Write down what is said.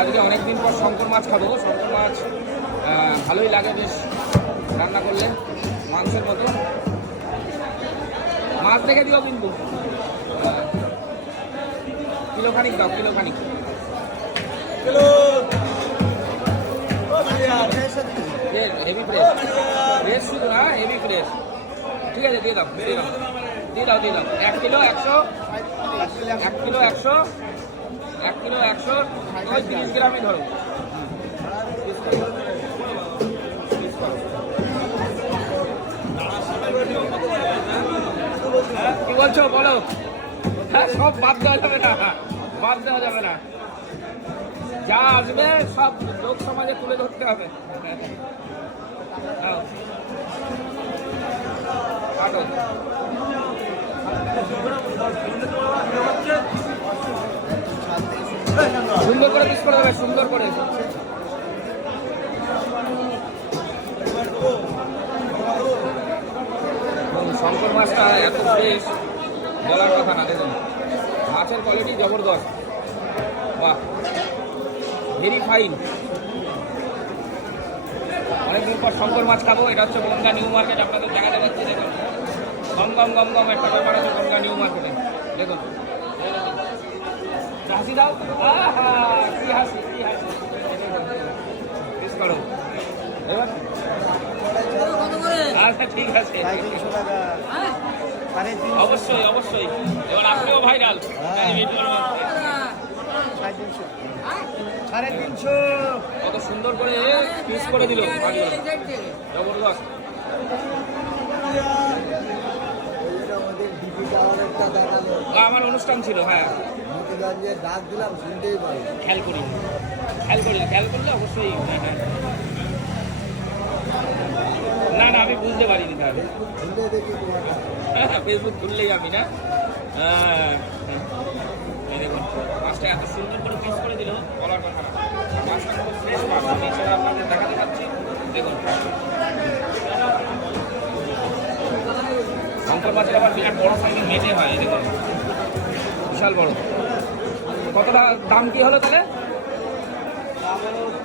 আজকে অনেকদিন পর শঙ্কর মাছ খাবো। শঙ্কর মাছ ভালোই লাগে বেশ রান্না করলে, মাংসের মতো। মাছ দেখে দিও কিন্তু, কিলোখানিক দাও, কিলোখানিক। হেভি ফ্রেশ, ফ্রেশ শুধু না, হেভি ফ্রেশ। ঠিক আছে, দিয়ে দাও, দিয়ে দাও, দিয়ে দাও, দিয়ে দাও। 1 কিলো 100, 1 কিলো 100, 1 কিলো 100, ওই 30 গ্রামই ধরো। কি বলছো বলো? হ্যাঁ, সব বাদ দেওয়া যাবে না, বাদ দেওয়া যাবে না। যা আসবে সব লোক সমাজে তুলে ধরতে হবে। সুন্দর করে পিস করে দেবে, সুন্দর করে। শঙ্কর মাছটা এত ফ্রেশ বলার কথা না। দেখুন মাছের কোয়ালিটি জবরদস্ত, বাহ, ভেরি ফাইন। অনেকদিন পর শঙ্কর মাছ খাবো। এটা হচ্ছে বনগাঁ নিউ মার্কেট, আপনাদের দেখাতে পাচ্ছি। দেখুন গম গম গম গম একটা ব্যাপার আছে বনগাঁ নিউ মার্কেটে। দেখুন হাসি দাও, কি হাসি, কি হাসি। পিস করো এবার। আচ্ছা ঠিক আছে, অবশ্যই অবশ্যই। এবার আপনিও ভাইরাল। কত সুন্দর করে পিস করে দিল, জবরদস্ত। আমার অনুষ্ঠান ছিল, হ্যাঁ ডাক দিলাম শুনতেই পারি, খেয়াল করি, খেয়াল করলে, খেয়াল করলে অবশ্যই। না না, আমি বুঝতে পারিনি তাহলে। ফেসবুক খুললেই আমি না। হ্যাঁ, দেখুন মাছটা এত সুন্দর করে পিস করে দিল বলার কথা না। মাছটা খুব ফ্রেশ মাছ, আমি সেটা আপনাদের দেখাতে পাচ্ছি। দেখুন শঙ্কর মাছের আবার বিরাট বড় সাইজের মেটে হয়, দেখুন বিশাল বড়। কতটা দাম কি হলো তাহলে?